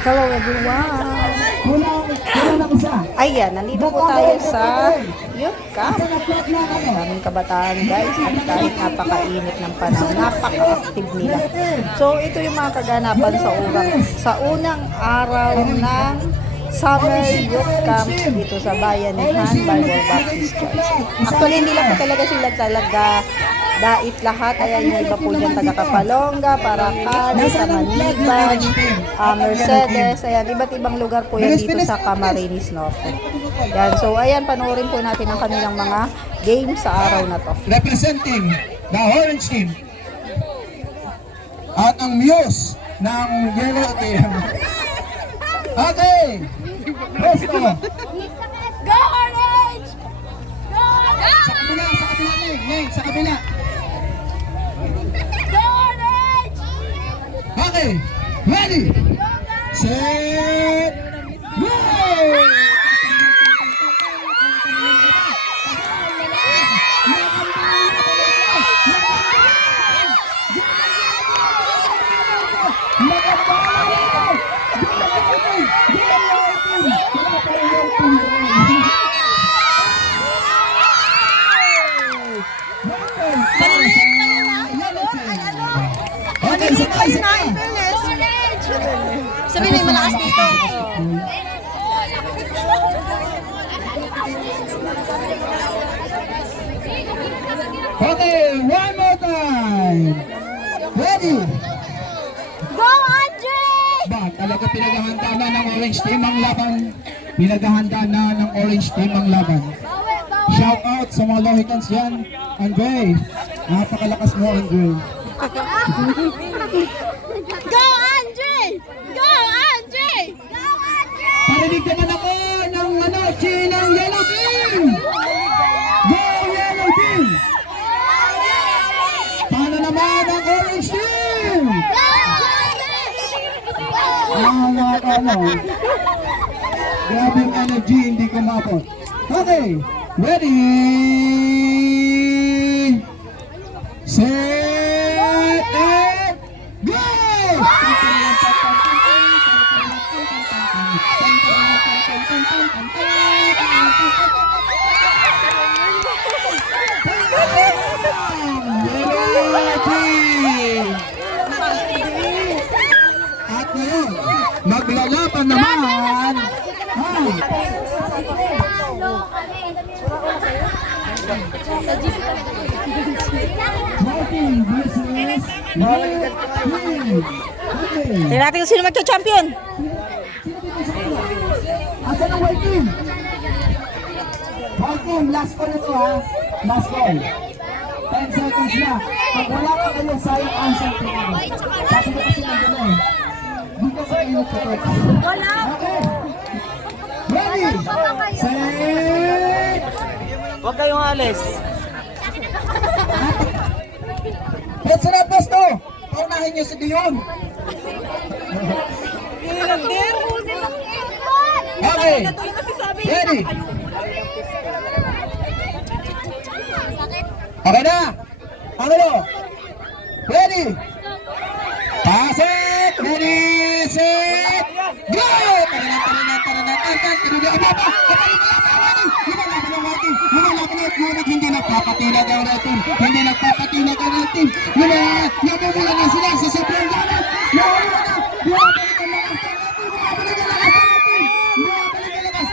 Hello everyone! Ayan, nandito po tayo sa youth camp. Maraming kabataan guys at kahit napakainit ng panahon, napaka-active nila. So ito yung mga kaganapan sa unang araw ng Summer Youth Camp dito sa Bayanihan Bible Baptist Church. Actually, hindi lang po talaga sila dait lahat. Ayan, yung iba po dyan taga Kapalonga, Paracan, Tamaniban, Mercedes. Ayan, iba't ibang lugar po yan dito sa Camarines Norte. Ayan, so ayan, panoorin po natin ang kanilang mga games sa araw na to. Representing the orange team at ang Muse ng yellow team. Okay! Presto! Go orange! Go orange! Sa kabila, Neng, sa kabila. Go orange! Okay, ready, set, go! Sabi may malakas dito. Okay, one more time. Ready? Go Andre! Ba, talaga pinaghahanda na ng orange team ang laban. Pinaghahanda na ng orange team ang laban. Shout out sa mga Lohicans dyan. Andre, napakalakas mo Andre. Go Andre! Go Andre! Go Andre! Parinig naman ako ng ng yellow team! Go yellow team! Paano naman ang orange team? Grabe yung energy, hindi ko mapot. Okay, ready? Set and go! At ngayon, maglalaban naman. Martin versus Tingnan natin kung sino magka-champion. Asa ng white team? White team, last call ito ha. Last call. 10 seconds na. Pag wala ka kayo, sayang answer ko na. Sabi ko kasi nandun na eh. Di ka sa inyo kapit. Wala! Okay. Ready? Set! Huwag kayong alis. Let's na pesto! Paunahin niyo si Dion. Okay. Ready? Okay na! Pangulo! Ready! Pass it! Ready! Set! Go! Hindi nagpapatinag ang natin. Hindi nagpapatinag ang natin. Namumula na sila sa sobrang gano'n. Namumula na! Bumabalik ang lakas ng natin! Bumabalik ang lakas ng natin! Bumabalik ang lakas!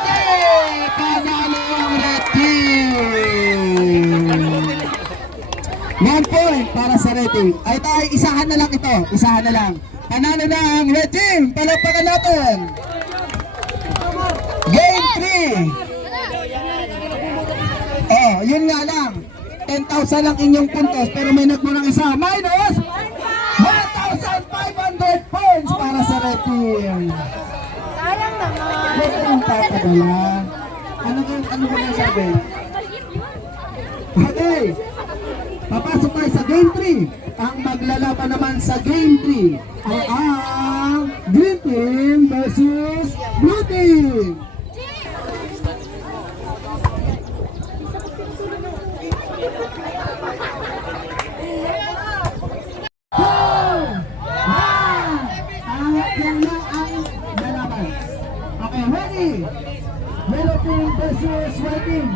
Okay! Panalo ang red team! 1 point para sa red team. Ay tayo, isahan na lang ito. Isahan na lang. Panalo na ang red team. Palagpakan natin. Game 3. Oh, yun nga lang. 10,000 lang inyong puntos pero may nagmurang isa. Minus 1,500 points para sa red team. Sayang naman. Huwag kang papadala. Ano ba yung sabi? Okay. Papasok tayo sa game 3. Ang maglalaban naman sa game 3 ay ang green team versus blue team. Yan lang ang lalaban. Okay, ready? Yellow team versus white team.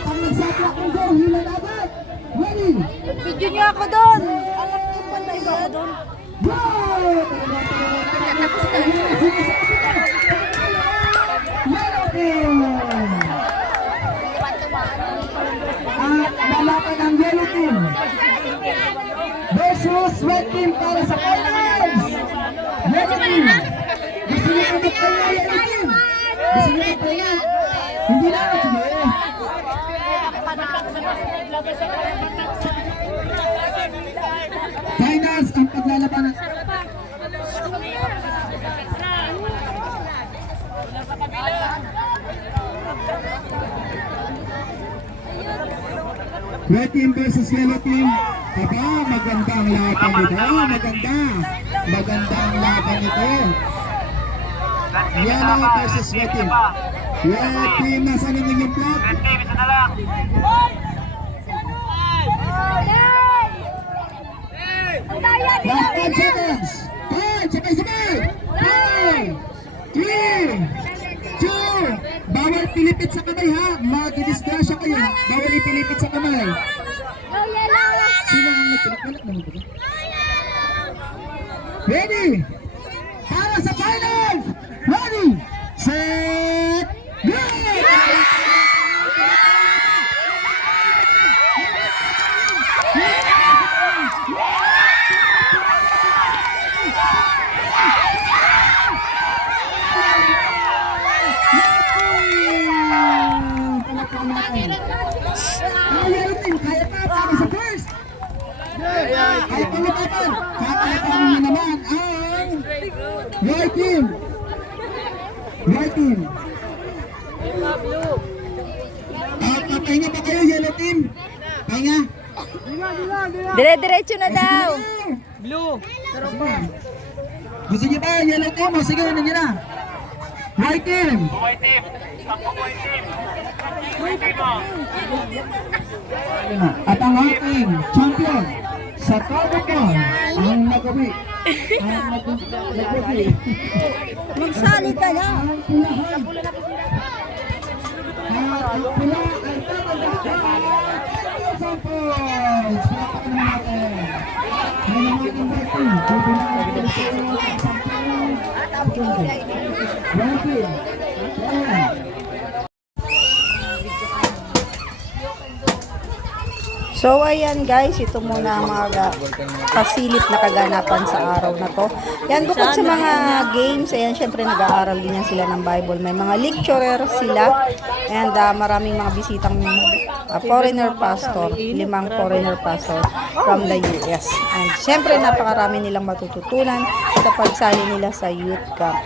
Pag nagsaklak ng go, hila na agad. Ready? Video niyo ako doon. Alam ko pa na iba ako doon. Go! Yellow team! At lalaban ng yellow team versus red team para sa finals! Yellow team! Gusto niyo magpapala yellow team? Gusto niyo magpapala? Hindi na, sige. Finals ang paglalabanan. Red team versus yellow team. Aba, magandang laban ito. Magandang laban ito. Yellow versus red team. Red team, nasa na yung flag? Red team, isa na lang. Last 10 seconds. 10, sabay-sabay. 5, 3, 2. Bawal pilipit sa kamay ha. Magdidisgrasya kayo. Bawal ipilipit sa kamay. Sino ang nagpilipit? Wala naman ba? Ready? Para sa finals! Ready? Set! Go! Yellow team, kaya pa para sa first! Kaya pa lumaban! Kakayapan niyo naman ang white team! White team! Papahinga pa kayo, yellow team! Pahinga! Dire-diretso na daw. Blue. Gusto niyo ba, yellow team? O sige, ano niyo na? White team! White team. Sampo white team. At ang ating champion sa Tobacon, ang nagabi. Magsali ka na. Ang pulahan. At ang pula ay Tobacon. Samples! Palapakan naman natin. May naman ang white team. Bibilang natin sa samples. White team. Yan. So ayan guys, ito muna ang mga kasilip na kaganapan sa araw na to. Yan, bukod sa mga games, ayan syempre nag-aaral din yan sila ng Bible. May mga lecturer sila and maraming mga bisitang foreigner pastor, 5 foreigner pastor from the US. And syempre napakarami nilang matututunan sa pagsali nila sa youth camp.